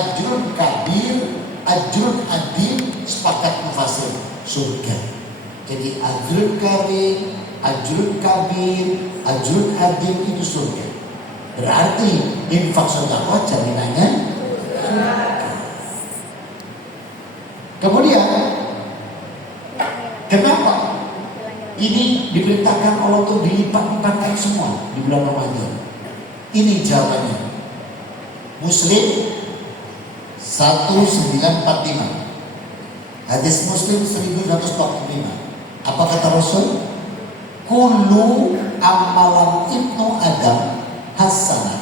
ajrun kabir, ajrun adim, sepakat mufasir surga. Jadi ajrun kabir, ajrun adim itu surga. Berarti infak sedekah jaminannya surga. Kemudian kenapa ini diperintahkan Allah untuk dilipat-lipatkan semua di bulan Ramadan? Ini jawabannya. Muslim 1945, hadis Muslim 1145. Apa kata Rasul? Kullu amalan ibnu Adam hasanah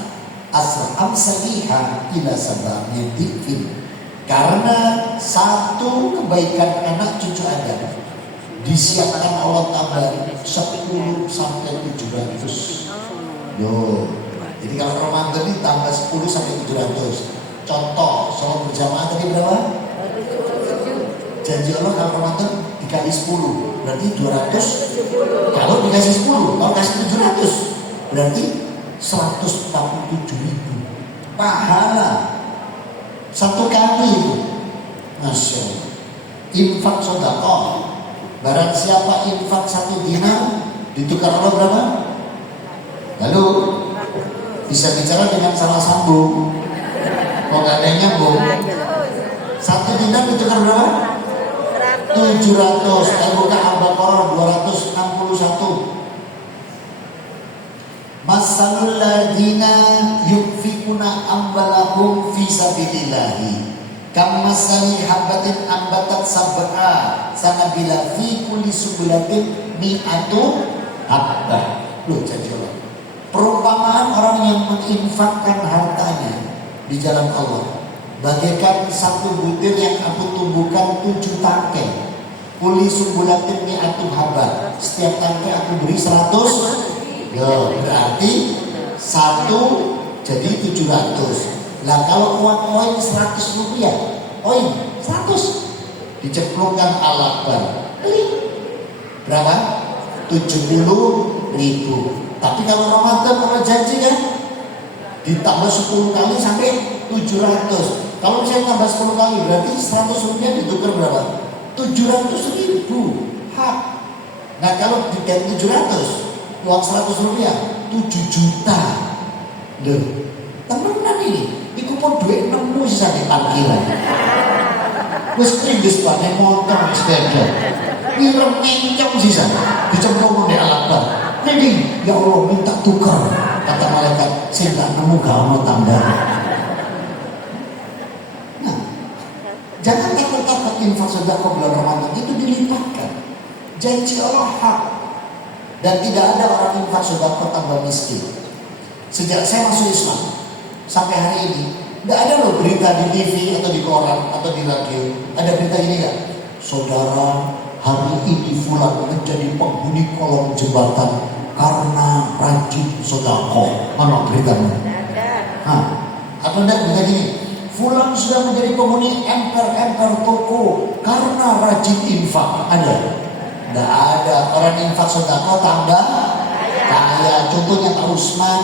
as'am sahiha ila sab'ati dzikr. Karena satu kebaikan anak cucu Adam disiapkan Allah tambah 10 sampai 700. Yo. Jadi kalau Ramadan ini tambah 10 sampai 700. Contoh, sholat berjamaah tadi berapa? Janji Allah kalau Ramadan dikali 10 berarti 200. Kalau dikasih 10, kalau kasih 700 berarti 147.000 pahala satu kali itu. Masya Allah. Infak sedekah. Barang siapa infak 1 dinar ditukar Allah berapa? Lalu bisa bicara dengan salah sambung. Kok gak ada yang nyambung? 1 dinar ditukar berapa? 700. Buka Al-Baqarah 261. Masalul ladina yunfikuna amwalahum fi sabilillahi kamasali habatin ambatat sab'a sanabila fi kulli subulatin mi'atu habbah. Loh, jadi Allah. Perumpamaan orang yang menginfakkan hartanya di jalan Allah bagaikan satu butir yang aku tumbuhkan 7 tangkai. Kulli subulatin mi'atu habbah. Setiap tangkai aku beri 100. Yo, berarti 1 jadi 700. Lah kalau uang koin 100 rupiah, koin 100 diceplokkan Al-Akbar, berapa? 70.000. Tapi kalau Ramadan orang janji kan ditambah 10 kali sampai 700. Kalau misalnya tambah 10 kali berarti 100 rupiah ditukar berapa? 700.000 hak. Nah kalau diganti 700, uang 100 rupiah 7 juta. Loh, temenan ini iku pun duit nemu sisa di parkiran. Wis prindes pakai motor sepeda wirem ngencong sisa dicemplung di Al-Akbar. Jadi ya Allah minta tukar, kata malaikat, saya gak nemu kamu tanda. Nah, jangan takut-takut infak sedekah bulan Ramadan itu dilipatkan. Janji Allah hak. Dan tidak ada orang infak sedekah tambah miskin. Sejak saya masuk Islam sampai hari ini, tidak ada loh berita di TV atau di koran atau di radio. Ada berita ini nggak? Saudara, hari ini fulan menjadi penghuni kolong jembatan karena rajin sedekah. Mana beritanya? Hah? Atau enggak berita gini? Fulan sudah menjadi penghuni emper-emper toko karena rajin infak. Ada? Tidak ada. Orang infak sedekah tambah kaya. Contohnya Pak Usman.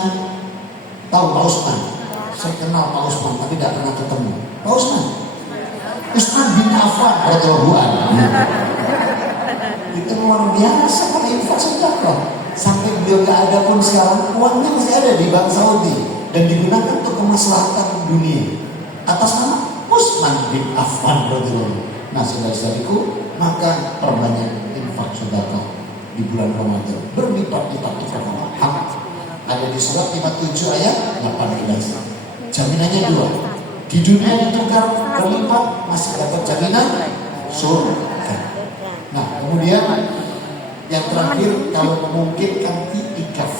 Tahu Pak Usman? Saya kenal Pak Usman tapi tidak pernah ketemu. Pak Usman bin Affan radhiyallahu anhu. Itu luar biasa kalau infak sedekah. Sampai beliau nggak ada pun sekarang uangnya masih ada di Bank Saudi dan digunakan untuk kemaslahatan dunia atas nama Usman bin Affan radhiyallahu anhu. Nah, saudara-saudariku, maka perbanyak infak sedekah di bulan Ramadan berlipat-lipat karena hak. Ada di surat 57 ayat 18. Jaminannya 2. Di dunia ditukar berlipat masih dapat jaminan surga. Nah, kemudian yang terakhir, kalau memungkinkan itikaf,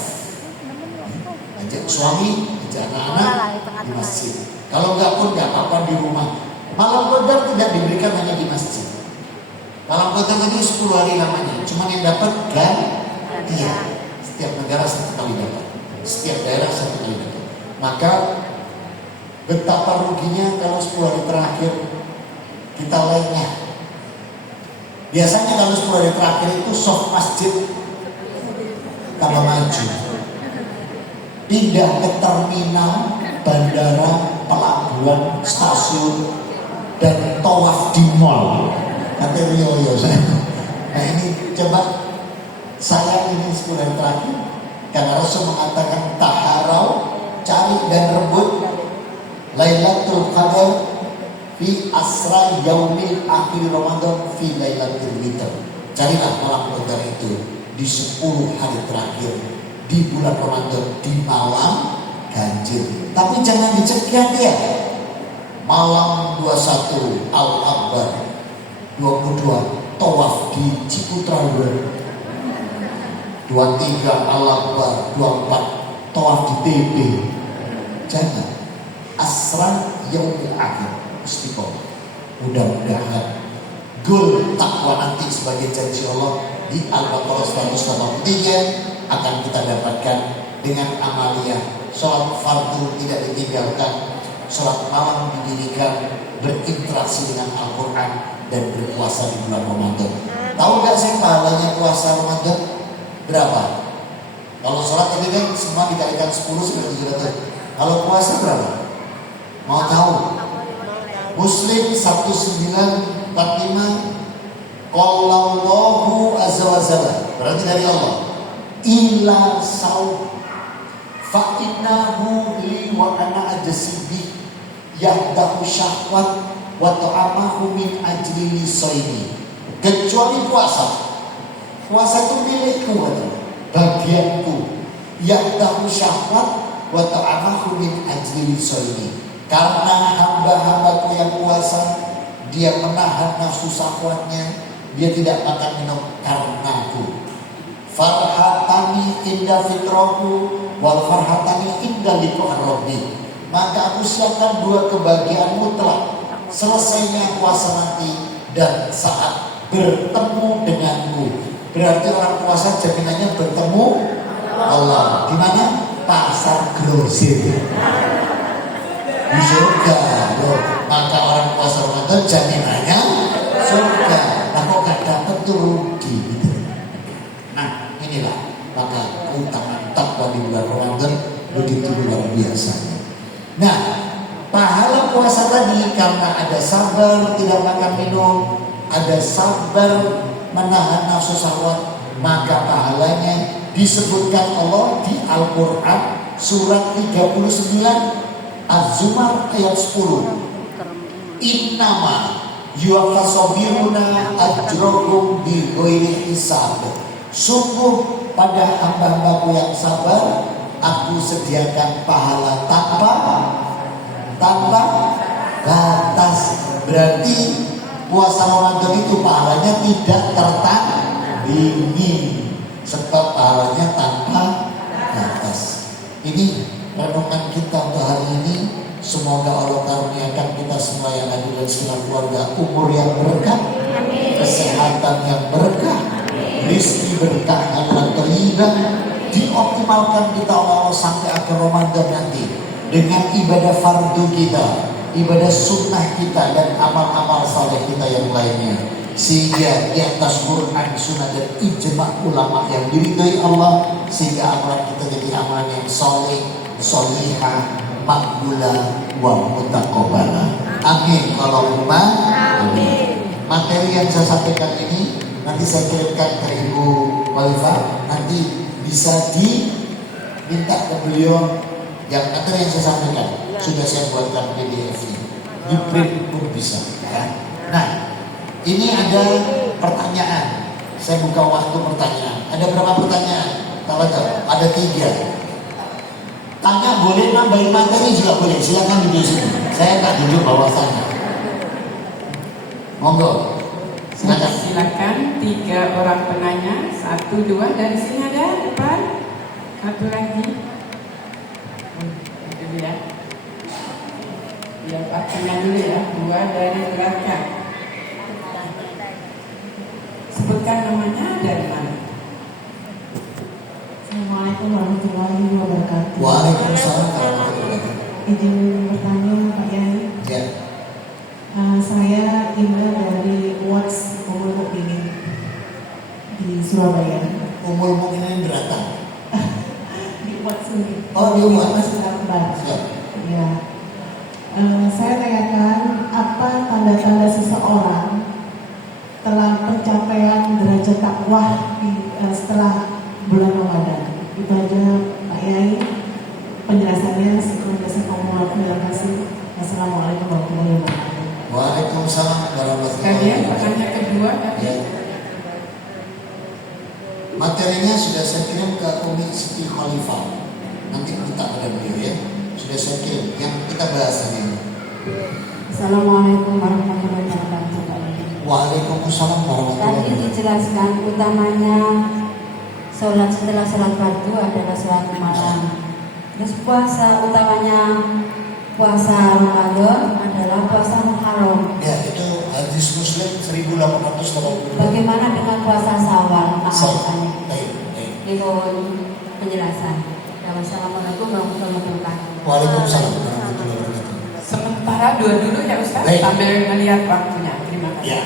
ajak suami, ajak anak-anak di masjid. Kalau enggak pun enggak apa-apa di rumah. Malam Qadar tidak diberikan hanya di masjid. Malam Qadar tadi 10 hari lamanya, cuma yang dapat gantian. Setiap negara 1 kali dapat, setiap daerah 1 kali dapat. Maka betapa ruginya kalau 10 hari terakhir kita lengah. Biasanya kalau 10 hari terakhir itu soft masjid tambah maju, pindah ke terminal bandara pelabuhan, stasiun, dan tawaf di mall. Kata Rio saya. Nah ini coba saya ini 10 hari terakhir, karena Rasul mengatakan taharau, cari dan rebut Lailatul Qadar fi asra yaumil akhir Ramadan fi Lailatul Witr. Carilah malam qadar itu di 10 hari terakhir di bulan Ramadan, di malam ganjil. Tapi jangan dicegah ya. Malam 21 Al-Akbar, 22 tawaf di Ciputra, 23 Al-Akbar, 24 tawaf di TB. Jangan. Asran yaumil akhir istiqomah. Mudah-mudahan goal takwa nanti sebagai janji Allah di Al-Baqarah 183 akan kita dapatkan dengan amalia sholat fardu tidak ditinggalkan, sholat malam didirikan, berinteraksi dengan Al-Quran, dan berpuasa di bulan Ramadan. Tahu gak sih pahalanya puasa Ramadan? Berapa? Kalau sholat ini kan semua dikalikan 10 sudah 700. Kalau puasa berapa? Mau tahu? Muslim 1945 Qallallahu azza wa jalla, berarti dari Allah. Illa saum fa innahu li wa ana ajsibi yahdahu syahwat wa ta'amahu min ajli lisaini. Kecuali puasa. Puasa itu milikku, bagianku. Yahdahu syahwat wa ta'amahu min ajli lisaini. Karena hamba-hambaku yang puasa, dia menahan nafsu syahwatnya, dia tidak makan minum karenaku. Farhatani inda fitrahu wal farhatani inda liqa'i rabbi. Maka aku siapkan 2 kebahagiaan mutlak, selesainya puasa nanti dan saat bertemu denganku. Berarti orang puasa jaminannya bertemu Allah. Di mana? Pasar grosir. Di surga loh. Maka orang puasa Ramadan jaminannya surga. Nah kok gak dapat tuh rugi gitu. Nah inilah maka keutamaan takwa di bulan Ramadan begitu luar biasa. Nah pahala puasa tadi karena ada sabar tidak makan minum, ada sabar menahan nafsu syahwat, maka pahalanya disebutkan Allah di Al-Quran surat 39 Az-Zumar ayat 10. Innama yuwafasabiruna ajrohum bi ghairi hisab. Sungguh pada hamba-hambaku yang sabar, aku sediakan pahala tanpa batas. Berarti puasa Ramadan itu pahalanya tidak tertandingi, sebab pahalanya tanpa batas. Ini renungan kita untuk hari ini. Semoga Allah karuniakan kita semua yang hadir dan segenap keluarga umur yang berkah, kesehatan yang berkah, rezeki berkah, halal thayyibah, dioptimalkan kita oleh Allah sampai akhir Ramadan nanti dengan ibadah fardu kita, ibadah sunnah kita, dan amal-amal saleh kita yang lainnya, sehingga di atas Quran, sunnah, dan ijma ulama yang diridhai Allah, sehingga amalan kita jadi amalan yang soleh, solihah, makbulah, wa mutaqabbalah. Amin. Allahumma amin. Materi yang saya sampaikan ini nanti saya kirimkan ke Ibu Walifah, nanti bisa diminta ke beliau yang materi yang saya sampaikan sudah saya buatkan PDF-nya, di print pun bisa ya. Nah ini ada pertanyaan, saya buka waktu pertanyaan. Ada berapa pertanyaan? Tahu? Ada 3. Tanya boleh, nambahin materi juga boleh. Silakan duduk sini. Saya nggak duduk bawah sana. Monggo. Silakan. Silakan 3 orang penanya. 1, 2 dari sini ada depan. 1 lagi. Itu ya. Biar pastinya dulu ya. 2 dari belakang. Sebutkan namanya dari mana. Assalamualaikum warahmatullahi wabarakatuh. Waalaikumsalam warahmatullahi wabarakatuh. Izin bertanya Pak Yai. Ya. Saya Indah dari UAS Umul Mukminin di Surabaya. Umul Mukminin Beratan. Di UAS ini. Oh di UAS. Masjid Akbar. Siap. Ya. Saya tanyakan apa tanda-tanda seseorang telah pencapaian derajat takwa setelah bulan Ramadan. Itu aja Pak Yai penjelasannya. Terima kasih. Assalamualaikum warahmatullahi wabarakatuh. Waalaikumsalam warahmatullahi Sekalian wabarakatuh. pertanyaan kedua tadi. Ya. Materinya sudah saya kirim ke Umi Siti Khalifah. Nanti minta pada beliau ya. Sudah saya kirim. Yang kita bahas hari ini. Assalamualaikum warahmatullahi wabarakatuh. Waalaikumsalam warahmatullahi Tadi wabarakatuh. dijelaskan utamanya sholat setelah sholat fardu adalah sholat malam. Terus puasa utamanya puasa Ramadan adalah puasa Muharram. Ya, itu hadis Muslim 1880. Bagaimana dengan puasa Syawal? Baik. Itu penjelasan. Wassalamualaikum warahmatullahi wabarakatuh. Waalaikumsalam warahmatullahi wabarakatuh. Sementara dua dulu ya Ustaz, Baik. sambil melihat waktunya. Terima kasih. Ya.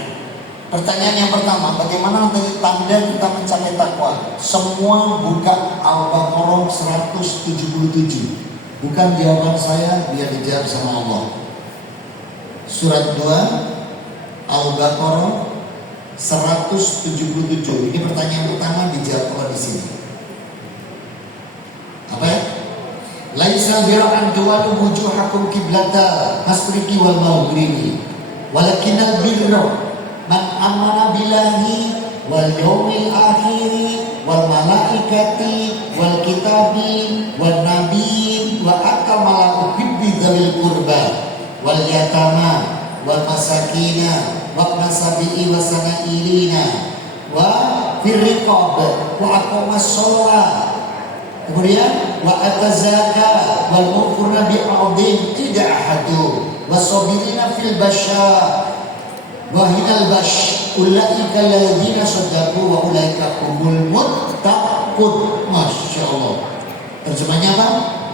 Pertanyaan yang pertama, bagaimana dari tanda kita mencapai takwa? Semua buka Al-Baqarah 177. Bukan jawaban saya, biar dijawab sama Allah. Surat 2 Al-Baqarah 177. Ini pertanyaan utama, dijawab Allah di sini. Apa ya? Laisa bira'an tuwalu wujuhakum qiblata masriqi wal maghribi walakinal birra man amana billahi wal yawmil akhiri wal malaikati wal kitabi wal nabiyyin wa akmala hubbi dzawil qurba wal yatama wal masakina wa nasabi'i wa sanailina wa firriqab wa aqamas shalah. Kemudian wa atazaka wal mufurna bi'adhin tidak ahadu wasabirina fil basya wa hinal bash ulaika alladziina sadaqu wa ulaika humul muttaqun. Masya Allah. Terjemahnya apa?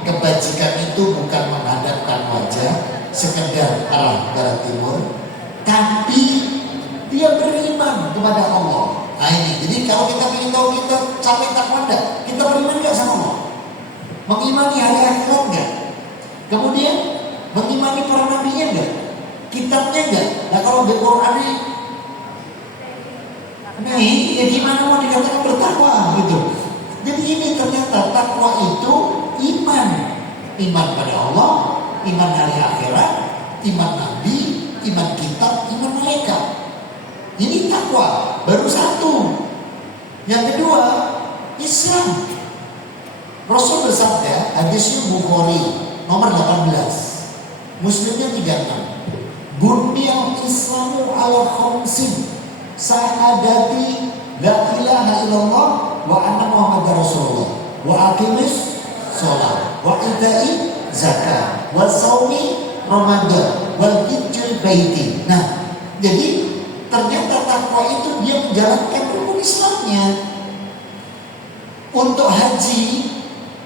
Kebajikan itu bukan menghadapkan wajah sekedar arah barat timur, tapi dia beriman kepada Allah. Nah ini, jadi kalau kita ingin tahu kita capai takwa enggak, kita beriman enggak sama Allah? Mengimani hari akhirat enggak? Kemudian mengimani para nabinya enggak? Kitabnya enggak? Nah kalau di Quran ini, nah ya gimana mau dikatakan bertakwa gitu? Jadi ini ternyata takwa itu iman, iman pada Allah, iman hari akhirat, iman nabi, iman kitab, iman malaikat. Ini takwa baru satu. Yang kedua, Islam. Rasul bersabda, hadisnya Bukhari nomor 18, Muslimnya 36. Bunyal Islamu ala khamsin, syahadati la ilaha illallah wa anna Muhammadar Rasulullah wa aqimis shalah wa ita'i zakat wa shaumi Ramadan wal hijjil baiti. Nah, jadi ternyata takwa itu dia menjalankan rukun Islamnya. Untuk haji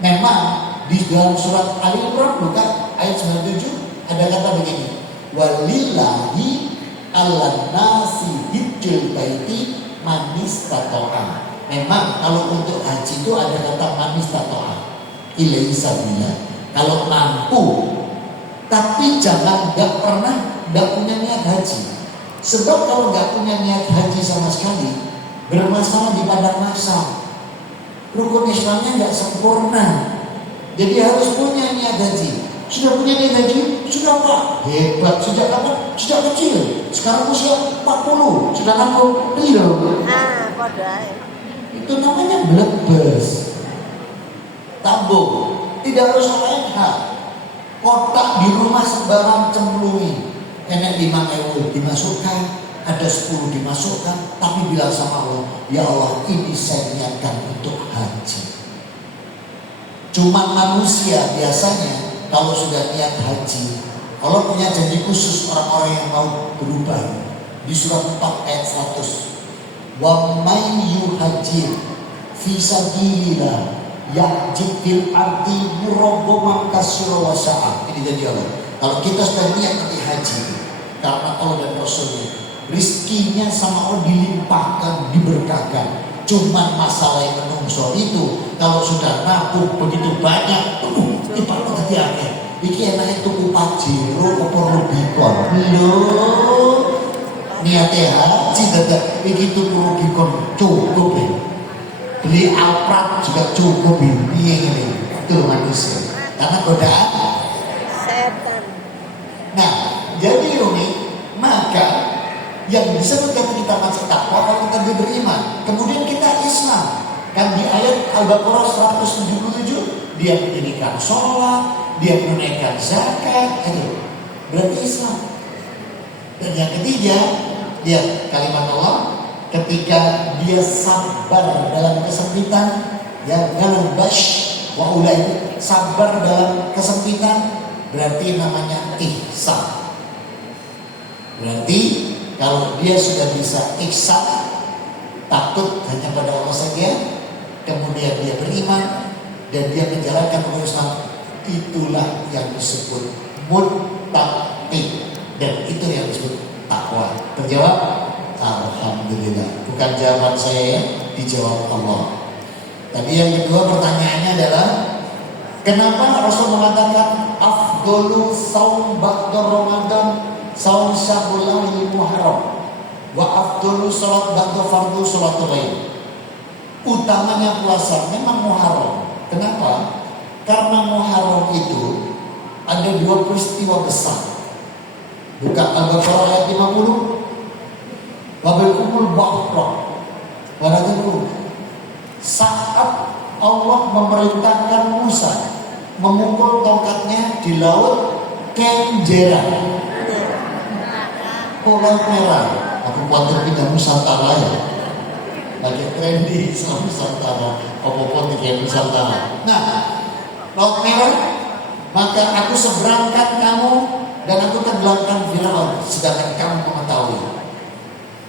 memang di dalam surat Ali Imran bukan ayat 97 ada kata begini, walillahi 'alan nasi hijjul baiti man istata'a. Memang kalau untuk haji itu ada kata man istata'a ilaihi sabila, kalau mampu. Tapi jangan enggak punya niat haji. Sebab kalau nggak punya niat haji sama sekali, bermasalah di padang mahsyar. Rukun Islamnya nggak sempurna. Jadi harus punya niat haji. Sudah punya niat haji? Sudah Pak. Hebat. Sejak kapan? Sejak kecil. Sekarang usia 40. Sudah nanggung belum? Itu namanya blebes. Tabung. Tidak harus lain hal. Kotak di rumah sembarang cemplungi. Enak 5.000 dimasukkan, ada 10 dimasukkan, tapi bilang sama Allah, ya Allah ini saya niatkan untuk haji. Cuma manusia biasanya kalau sudah niat haji, Allah punya janji khusus orang-orang yang mau berubah. Di surat 4 ayat 100, wa may yuhajir fi sabilillah ya'jid fil ardi murabbaman kasira wa sa'a. Ini janji Allah. Kalau kita sudah niat nanti haji karena Allah dan Rasulnya, rizkinya sama Allah dilimpahkan, diberkahkan. Cuman masalah yang menungso itu kalau sudah nabung begitu banyak, dipakai ke akhir. iki enake tuku Pajero apa Rubicon. Lho, niate haji dadak iki tuku Rubicon cukup ya. Beli Alphard juga cukup ya. Piye ngene? Itu manusia. Karena godaan setan. Nah, jadi unik, maka yang bisa menjadi kita masuk takwa kalau kita beriman. Kemudian kita Islam. Kan di ayat Al-Baqarah 177 dia mendirikan sholat, dia menunaikan zakat, itu berarti Islam. Dan yang ketiga, dia kalimat Allah ketika dia sabar dalam kesempitan, ya dalam bash wa ulai, sabar dalam kesempitan berarti namanya ihsan. Berarti kalau dia sudah bisa ihsan, takut hanya pada Allah saja, kemudian dia beriman dan dia menjalankan urusan, itulah yang disebut muttaqin, dan itu yang disebut takwa. Terjawab? Alhamdulillah. Bukan jawaban saya ya, dijawab Allah. Tadi yang kedua pertanyaannya adalah kenapa Rasul mengatakan afdolu saum ba'da Ramadan saum Syahrullahil Muharram wa afdolu salat ba'da fardhu salatul lail. Utamanya puasa memang Muharram. Kenapa? Karena Muharram itu ada dua peristiwa besar. Buka Al-Baqarah ayat 50. Wabikumul ba'ra waradul. Saat Allah memerintahkan Musa memukul tongkatnya di laut Kenjera, Laut Merah. Aku kuatir pindah Nusantara ya. Lagi trendy sama Nusantara, apa-apa di Nusantara. Nah, Laut Merah, maka aku seberangkan kamu dan aku tenggelamkan Firaun, sedangkan kamu mengetahui.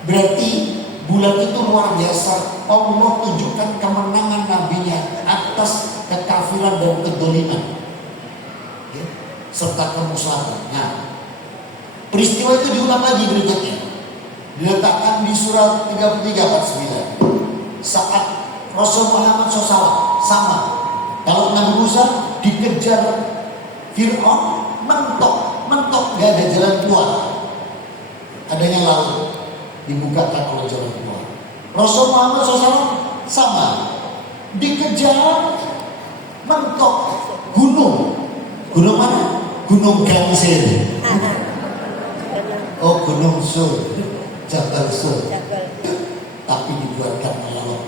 Berarti bulan itu luar biasa. Allah tunjukkan kemenangan nabinya atas kekafiran dan kedoliman, ya, serta kemusyrikan. Nah, peristiwa itu diulang lagi berikutnya, diletakkan di surat 33 ayat 9. Saat Rasul Muhammad SAW sama, kalau Nabi Musa dikejar Fir'aun, mentok, gak ada jalan keluar, adanya laut, dibukakan oleh jalan keluar. Rasul Muhammad SAW sama, dikejar, mentok, gunung mana? Gunung Gansir. Oh, Gunung Sur, Jabal Sur. Tapi dibuatkan melawat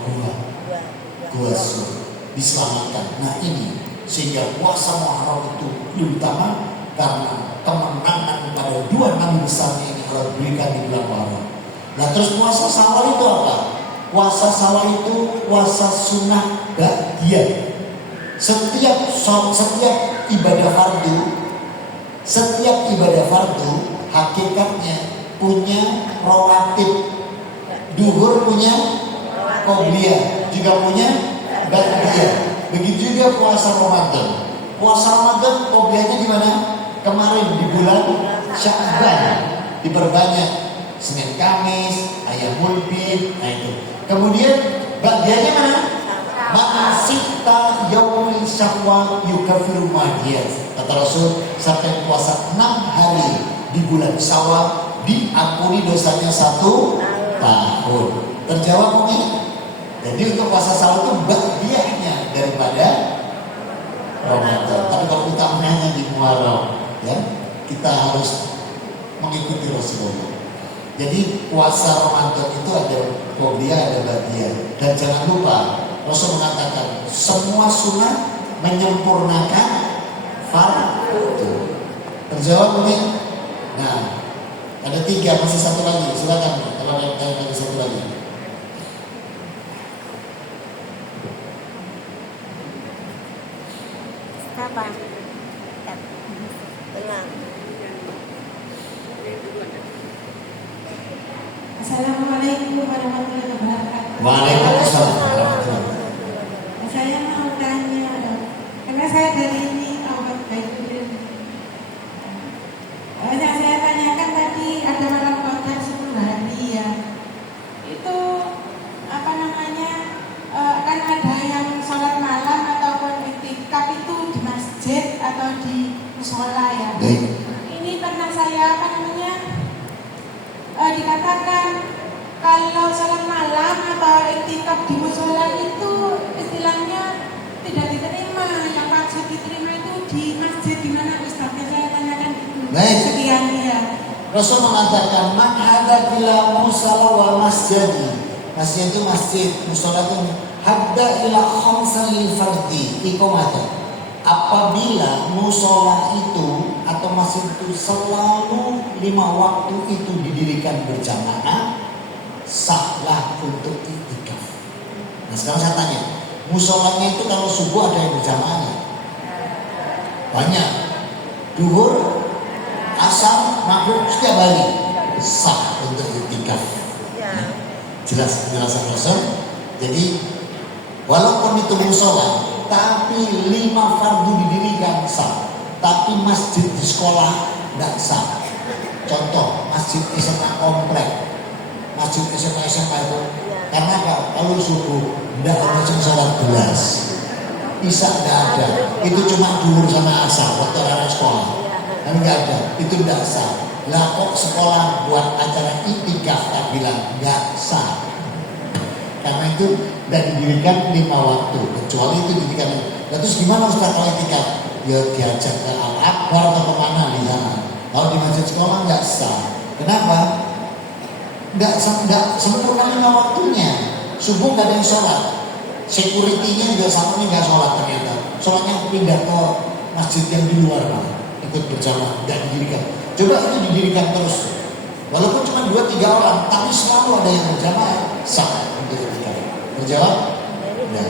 gua Sur, diselamatkan. Nah ini sehingga puasa Muharram itu lebih utama karena kemenangan pada dua nabi besarnya ini Allah berikan di bulan Muharram. Nah terus puasa Syawal itu apa? Puasa Syawal itu puasa sunnah ba'diyah. Setiap ibadah fardu hakikatnya punya rawatib. Duhur punya qobliyah, juga punya ba'diyah. Begitu juga puasa Ramadan. Puasa Ramadan qobliyahnya di mana? Kemarin di bulan Sya'ban diperbanyak. Senin Kamis, Ayyamul Bid, nah itu. Kemudian bagiannya mana? Ma'asita yaumil syawal yukafiru madiyat. Kata Rasul, sampai puasa 6 hari di bulan Syawal diampuni dosanya 1 tahun. Terjawab mungkin? Jadi untuk puasa Syawal itu bagiannya daripada Ramadan. Tapi kalau kita hanya di Muharram, ya, kita harus mengikuti Rasulullah. Jadi puasa Ramadan itu ada qobliyah, ada ba'diyah. Dan jangan lupa Rasul mengatakan semua sunnah menyempurnakan fardu. Terjawab mungkin? Nah, ada 3, masih 1 lagi. Silakan kalau ada yang tanya lagi 1 lagi. Kapan? Tenang. Assalamualaikum warahmatullahi wabarakatuh. Waalaikumsalam. Saya mau tanya, karena saya dari ini awal baik. Saya tanyakan tadi ada malam kotor 10 hari ya. Itu apa namanya? Kan ada yang sholat malam ataupun iktikaf itu di masjid atau di musola ya. Baik. Ini pernah saya dikatakan kalau sholat malam atau iktikaf di musola itu istilahnya tidak diterima. Yang maksud diterima itu di masjid di mana Ustaznya saya tanyakan itu. Baik. Sekian ya. Rasul mengatakan man hada bila musalla wal masjid. Masjid itu masjid, musola itu hadda ila khamsan lil fardi iqamah. Apabila musola itu atau masjid itu selalu 5 waktu itu didirikan berjamaah, sahlah untuk iktikaf. Nah sekarang saya tanya, musolanya itu kalau subuh ada yang berjamaahnya? Banyak. Duhur, asar, maghrib setiap hari sah untuk iktikaf. Jelas penjelasan Rasul. Jadi walaupun itu musola, tapi 5 fardu didirikan sah. Tapi masjid di sekolah tidak sah. Contoh masjid SMA komplek, masjid SMA itu karena apa? Kalau subuh tidak ada yang sholat gelas, isya tidak ada. Itu cuma duhur sama asar waktu anak sekolah. Dan nggak ada, itu tidak sah. Lah kok sekolah buat acara iktikaf tak bilang nggak sah. Karena itu tidak didirikan 5 waktu, kecuali itu didirikan. Nah, terus gimana Ustaz kalau iktikaf? Ya diajak ke Al-Akbar atau kemana di sana. Kalau di masjid sekolah nggak sah. Kenapa? Nggak sempurna 5 waktunya. Subuh nggak ada yang sholat. Security-nya juga satunya nggak sholat ternyata. Sholatnya pindah ke masjid yang di luar ikut berjamaah, nggak didirikan. Coba itu didirikan terus. Walaupun cuma 2-3 orang, tapi selalu ada yang berjamaah, sah untuk iktikaf. Berjawab? Ya.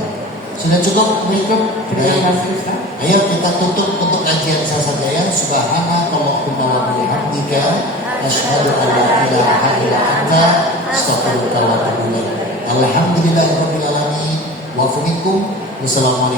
Sudah cukup berikut? Terima kasih Ustaz. Ayo kita tutup untuk kajian saja ya. Subhanakallahumma wa bihamdika asyhadu an la ilaha illa anta astaghfiruka wa atubu ilaik. Alhamdulillahirabbil alamin. Wa fiikum. Wassalamualaikum.